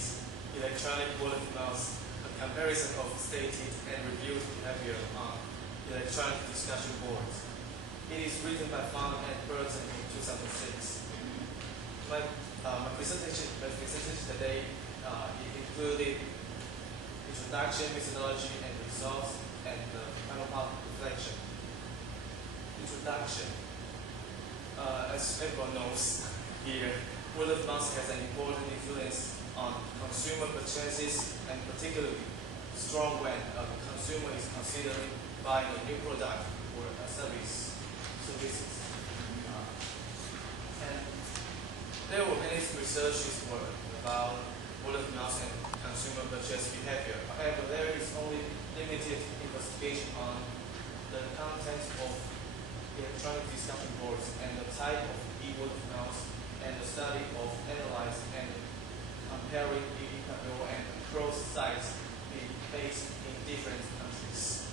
is electronic word of mouth, a comparison of stated and reviewed behavior on electronic discussion boards. It is written by Fong and Burton in 2006. My presentation today it included introduction, methodology, and results, and the final part reflection. Introduction. As everyone knows here, word of mouth has an important influence on consumer purchases, and particularly strong when a consumer is considering buying a new product or a services. And there were many researches about word of mouth and consumer purchase behavior. However, there is only limited investigation on the content of electronic discussion boards and the type of e-word of mouth, and the study of analyzing and comparing eWPO across sites based in different countries.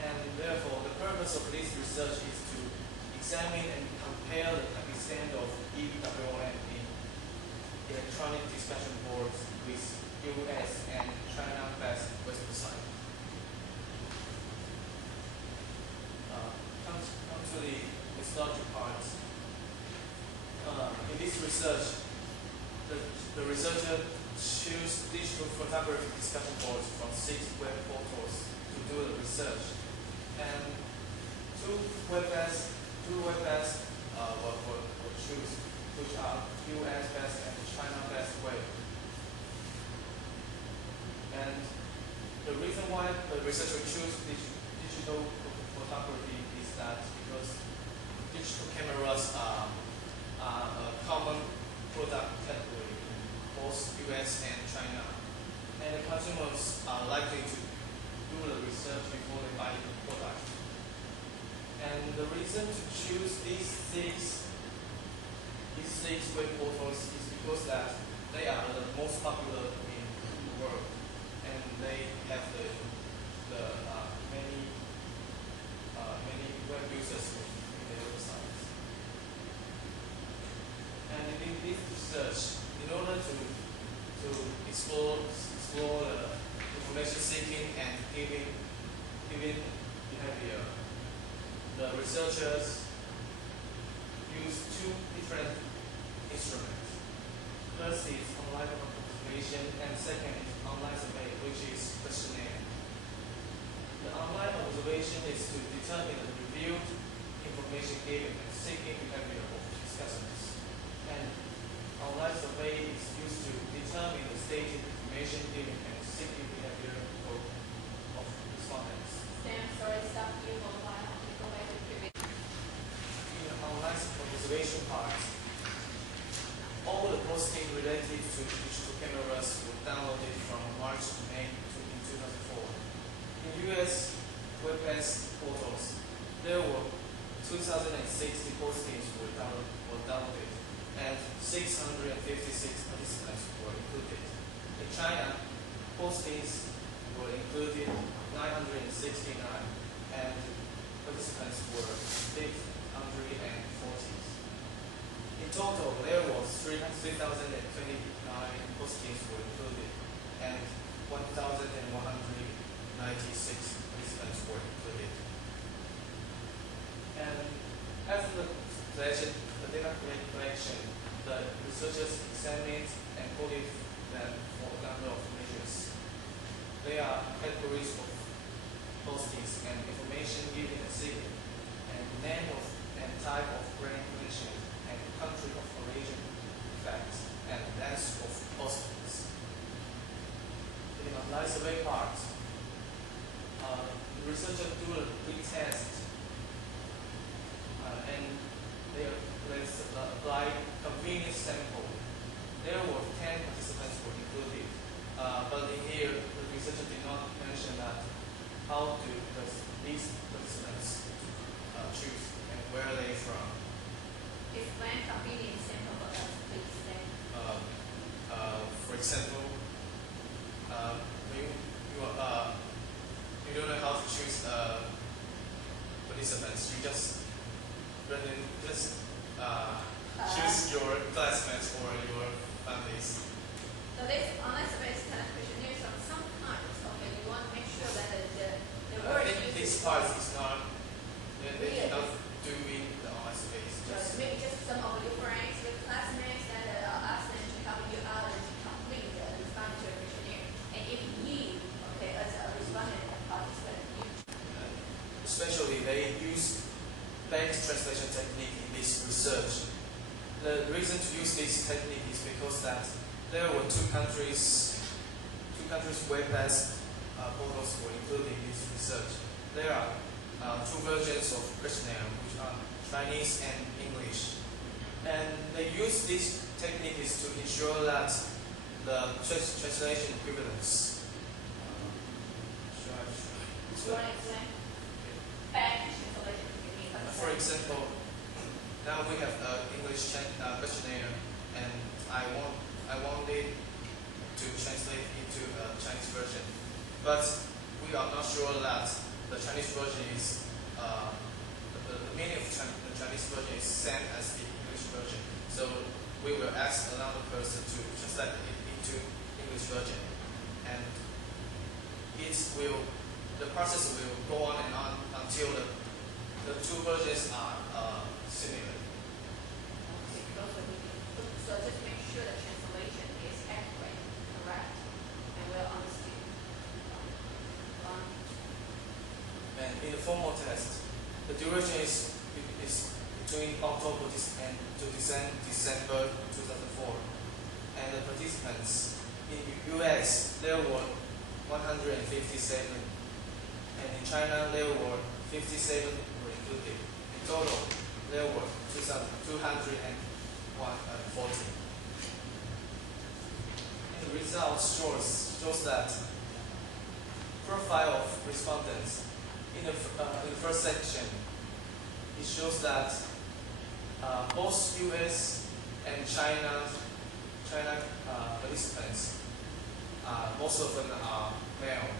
And therefore, the purpose of this research is to examine and compare the extent of eWPO in electronic discussion boards with US and China-based websites. Come to the methodology part. In this research, the researcher chose digital photography discussion boards from 6 web portals to do the research, and two web-based were chosen, which are US-based and China-based web. And the reason why the researcher chose digital photography is that because digital cameras are a common product category in both US and China, and the consumers are likely to do the research before they buy the product. And the reason to choose these six web portals is because that they are the most popular in the world, and they have many web users in their websites. And in this research, in order to explore the information seeking and giving behavior, the researchers use 2 different instruments. First is online observation, and second is online survey, which is questionnaire. The online observation is to determine the reviewed information given and seeking behavior of discussants. And online survey is used to determine the stated information given and seeking behavior of respondents. Sam, sorry, stop you for a while. Go back to previous. In the online observation part, all the postings related to digital cameras were downloaded from March to May in 2004. In US web-based portals, there were 2,060 postings were downloaded, and 656 participants were included. In China, postings were included 969, and participants were 640. In total, there was 3,029 postings were included, and 1,196 participants were included. And after the data collection, the researchers examined and coded them for a number of measures. They are categories of postings and information given and seeking, and name of and type of brand mention, and country of origin, facts, and length of postings. In the online survey part, the researchers do a pre-test, and they apply convenience sample. There were 10 participants were included, but in here the researcher did not mention that how do these participants choose and where are they from. Explain convenience sample for us. because that there were two countries web-based portals were included in this research. There are two versions of questionnaire, which are Chinese and English. And they use this technique is to ensure that the translation equivalence. For example, back translation, you mean? For example, now we have an English questionnaire, and I want it to translate into a Chinese version, but we are not sure that the Chinese version is the meaning of the Chinese version is same as the English version. So we will ask another person to translate it into English version, and the process will go on and on until the two versions are similar. Okay, so just make sure the translation is accurate, correct, and well understood. And in the formal test, the duration is between October and to December 2004. And the participants in the US, there were 157, and in China there were 57 were included. In total, there were 240. And the results shows that profile of respondents in the first section, it shows that both US and China participants, most of them are male.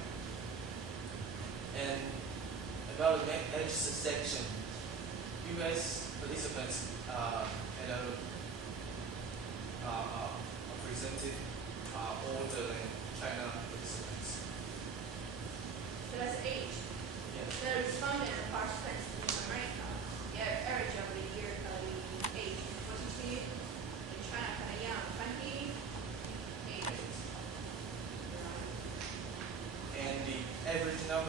And about the age section, US participants are presented older than China participants. So that's age. Yes. The respondents